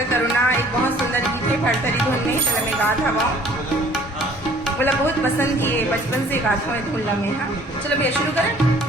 शंकर करुणा एक बहुत सुंदर गीत है फड़तरी धुन में चलो मैं गा था बोला बहुत पसंद किए बचपन से गाता हूँ धुन में। हाँ चलो भैया शुरू करें।